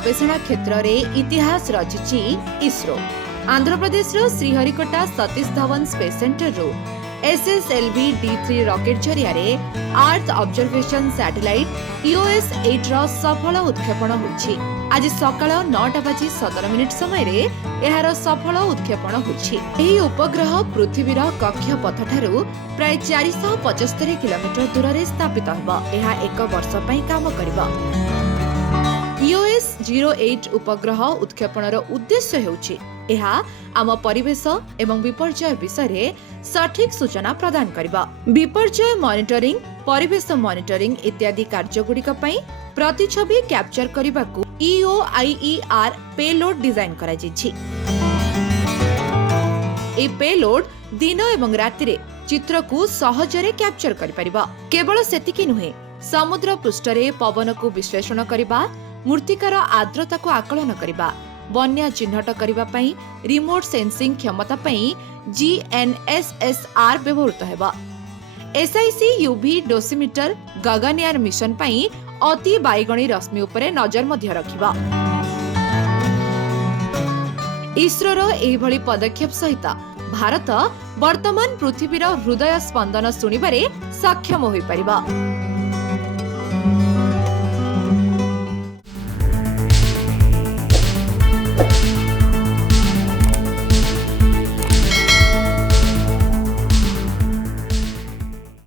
गवेषणा क्षेत्र में इतिहास रचिछि इसरो। आंध्र प्रदेश श्रीहरिकोटा सतीश धवन स्पेस सेंटर रो SSLV D3 रॉकेट जरिया अर्थ ऑब्जर्वेशन सैटेलाइट EOS-8 रो सफल उत्क्षेपण होछि। आज सकाळ 9:17 समय रे एहार सफल उत्क्षेपण होछि। एही उपग्रह पृथ्वीर कक्ष पथठारु प्राय 475 किलोमीटर दूर रे स्थापित होबो। एहा एक वर्ष पई काम करिबो। EOS-08 उपग्रह उत्क्षेपणर उद्देश्य हेउछि एहा आम परिवेश एवं विपर्यय विषय सठिक सूचना प्रदान करिबा। विपर्यय मॉनिटरिंग, परिवेश मॉनिटरिंग इत्यादि कार्यगुड़िक पई प्रतिछवि कैप्चर करिबाकू EOIER पेलोड डिजाइन करा जिछि। ए पेलोड दिन एवं राति रे चित्र को सहजरे कैप्चर करि परिबा। केवल सेतिकी नुहे, समुद्र पृष्ठरे पवन को विश्लेषण करिबा, मूर्तिकार आर्द्रता को आकलन करिबा, बन्या चिन्हट करिबा पई रिमोट सेंसिंग क्षमता पई GNSSR व्यवहृत हेबा। SIC UV dosimeter Gaganyaan mission पई अति बाइगणी रश्मि उपरे नजर मध्य रखिबा। इसरो रो एही भली पदक्षेप सहित भारत वर्तमान पृथ्वीर हृदय स्पंदन सुनिबारे सक्षम होई परिबा।